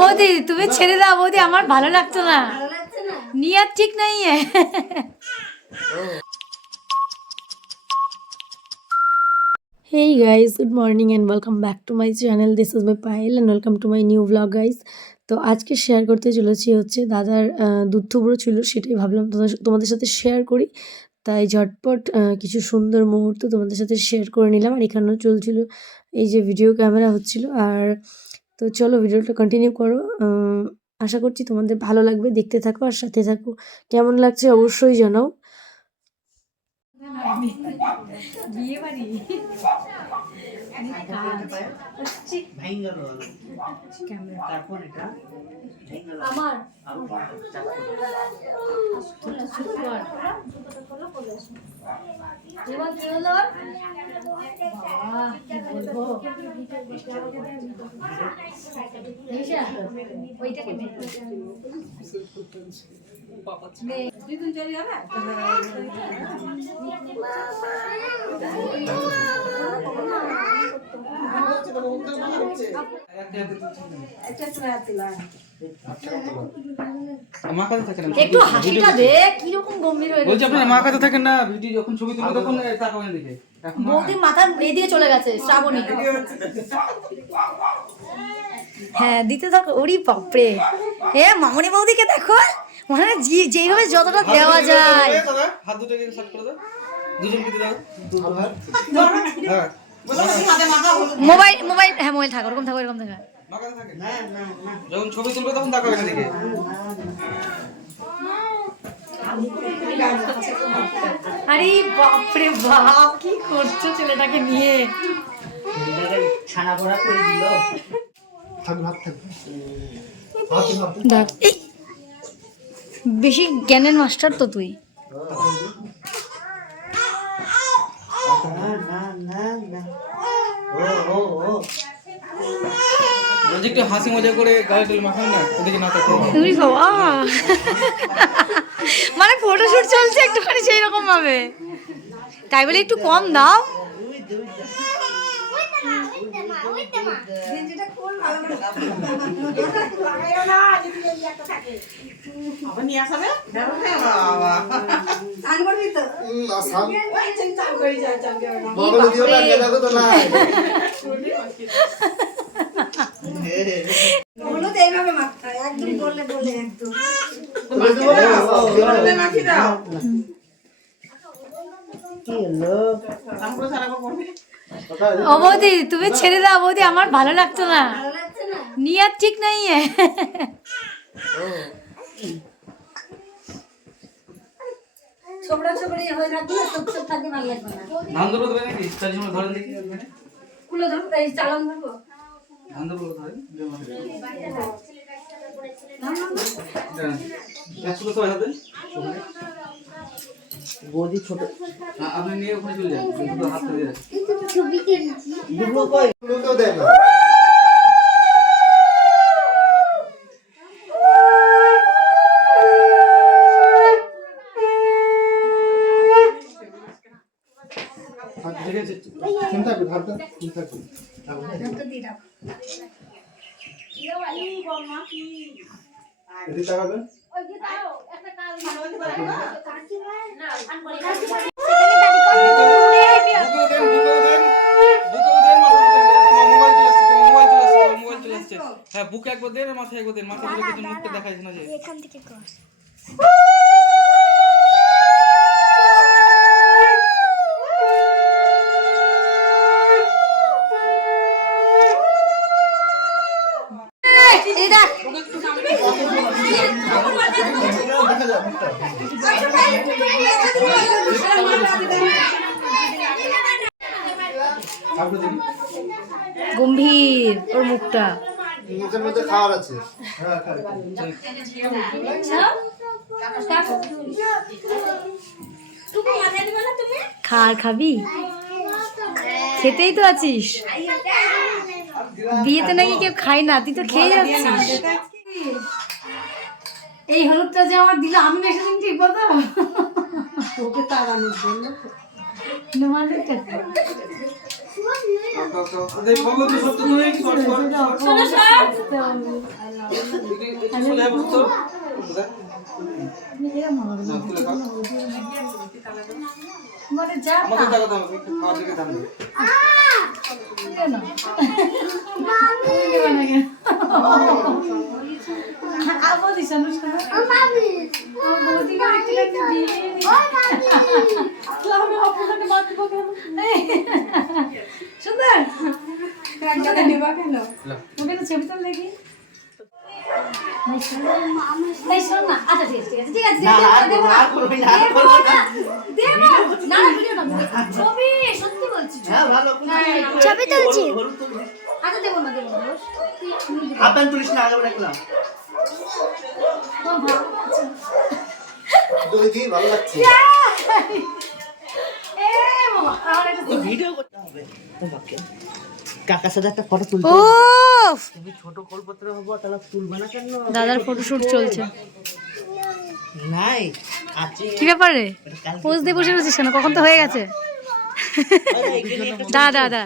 বৌদি তুমি ছেড়ে দাও বৌদি আমার ভালো লাগতো না। নিয়ার ঠিক নাই hey guys, good morning and welcome back to my channel. This is my Payal and welcome to my new vlog guys. তো আজকে শেয়ার করতে চলেছি হচ্ছে দাদার দুধ থুবড়ো ছিল সেটাই ভাবলাম তোমাদের সাথে শেয়ার করি। তাই ঝটপট কিছু সুন্দর মুহূর্ত তোমাদের সাথে শেয়ার করে নিলাম। আর এখানেও চলছিল এই যে ভিডিও ক্যামেরা হচ্ছিল। আর তো চলো ভিডিওটা কন্টিনিউ করো। আশা করছি তোমাদের ভালো লাগবে। দেখতে থাকো আর সাথে থাকো। কেমন লাগছে অবশ্যই জানাও। আমার। এবার কি হলো? বাহ, কি বলব নিশা, ওইটাকে বের করে কাছে থাকেন একটু হাসিটা দে কীরকম গম্ভীর হয়ে বলছি আপনার মা কাছে থাকেন না ভিডিও যখন ছবি তুলি তখন তাকাবেন এদিকে। এখন মা- বৌদি এদিকে চলে গেছে শ্রাবণী। হ্যাঁ দিতে থাকো। ওরি বাপরে। মামনি বৌদিকে দেখো। মানে যে- যেইভাবে যতটা দেওয়া যায়। হাত দুটোকে সাট করে দাও। দুজন দাও। হ্যাঁ। মোবাইল মোবাইল হ্যাঁ মোবাইল থাকো ওরকম থাকো এরকম থাকো। যখন ছবি তুলবে তখন আরে বাপরে বাপ কি করছ ছেলেটাকে নিয়ে? ছানা ভরা করে দিল বেশি জ্ঞানের মাস্টার তো তুই না না না ও ও ও বলছি একটু হাসি মজা করে গায়ে টলে মাখান না ওদিকে না তাকান তুমি বাবা মানে ফটোশুট চলছে একটুখানি সেই রকম ভাবে। তাই বলে একটু কম দাও। এইভাবে মাখতে হয় একদম বললে বলে একদম। কি হলো ও বৌদি তুমি ছেড়ে দাও বৌদি আমার ভালো লাগতো না। ভালো লাগছে না? নিয়ার ঠিক নাই ছোবড়া ছোবড়ি হয়ে থাকবে না চুপ চুপ থাকতে ভালো লাগবে না। ধান ধরো ধরে নাকি? চার সময় ধরেন দেখি। কুলো ধরবো এই চালান ধরবো। ধান ধরো ধরেন। দাঁড়ান। একশো তো সবাই হাতে? ওখানে। বৌদি ছোট। আপনি নিয়ে ওখানে চলে যান। হাত। দুটো কই ঠিক আছে ধরতে দিয়ে রাখো বুকেও দেন, বুকেও দেন। বুকেও দেন, মাথাতেও দেন। তোমার মোবাইল চলে আসছে, তোমার আসছে, তোমার মোবাইল চলে আসছে। হ্যাঁ বুকে একবার দেন মাথায় একবার দেন মাথা দিলে কিন্তু মুখটা দেখা যাচ্ছে না যে এই দেখ। গম্ভীর ওর মুখটা। মুখের মধ্যে খাওয়ার আছে। খার খাবি? খেতেই তো আছিস। বিয়েতে নাকি কেউ খায় না তুই তো খেয়ে যাচ্ছিস। এই হলুদটা যে আমার দিল আমি না সেদিন ঠিক বলতো তোকে তাড়ানোর জন্য। নোমানটা সুন্দর। ওকে তো ছবি তোল দেখি এই শোন না আচ্ছা ঠিক আছে না, আর করব আর করব না, আর করব না। দেবো না না ভিডিও না ছবি সত্যি বলছি হ্যাঁ ভালো ছবি তুলছি। আচ্ছা দেবো না দেবো না হাফ তুলিস না আগে রাখলাম দই দিয়ে ভালো লাগছে। এ বাবা আমার একটা ভিডিও করতে হবে। তোমাকে। কাকার সাথে একটা ফটো তুলতে। ও তুমি ছোট কলপত্র হব তাহলে তুলবে না কেন? দাদার ফটোশুট চলছে। নাই আছে কি ব্যাপারে? পোজ দিয়ে বসে রয়েছিস কেন? কখন তো হয়ে গেছে। দা দা দা দাদা দাদা।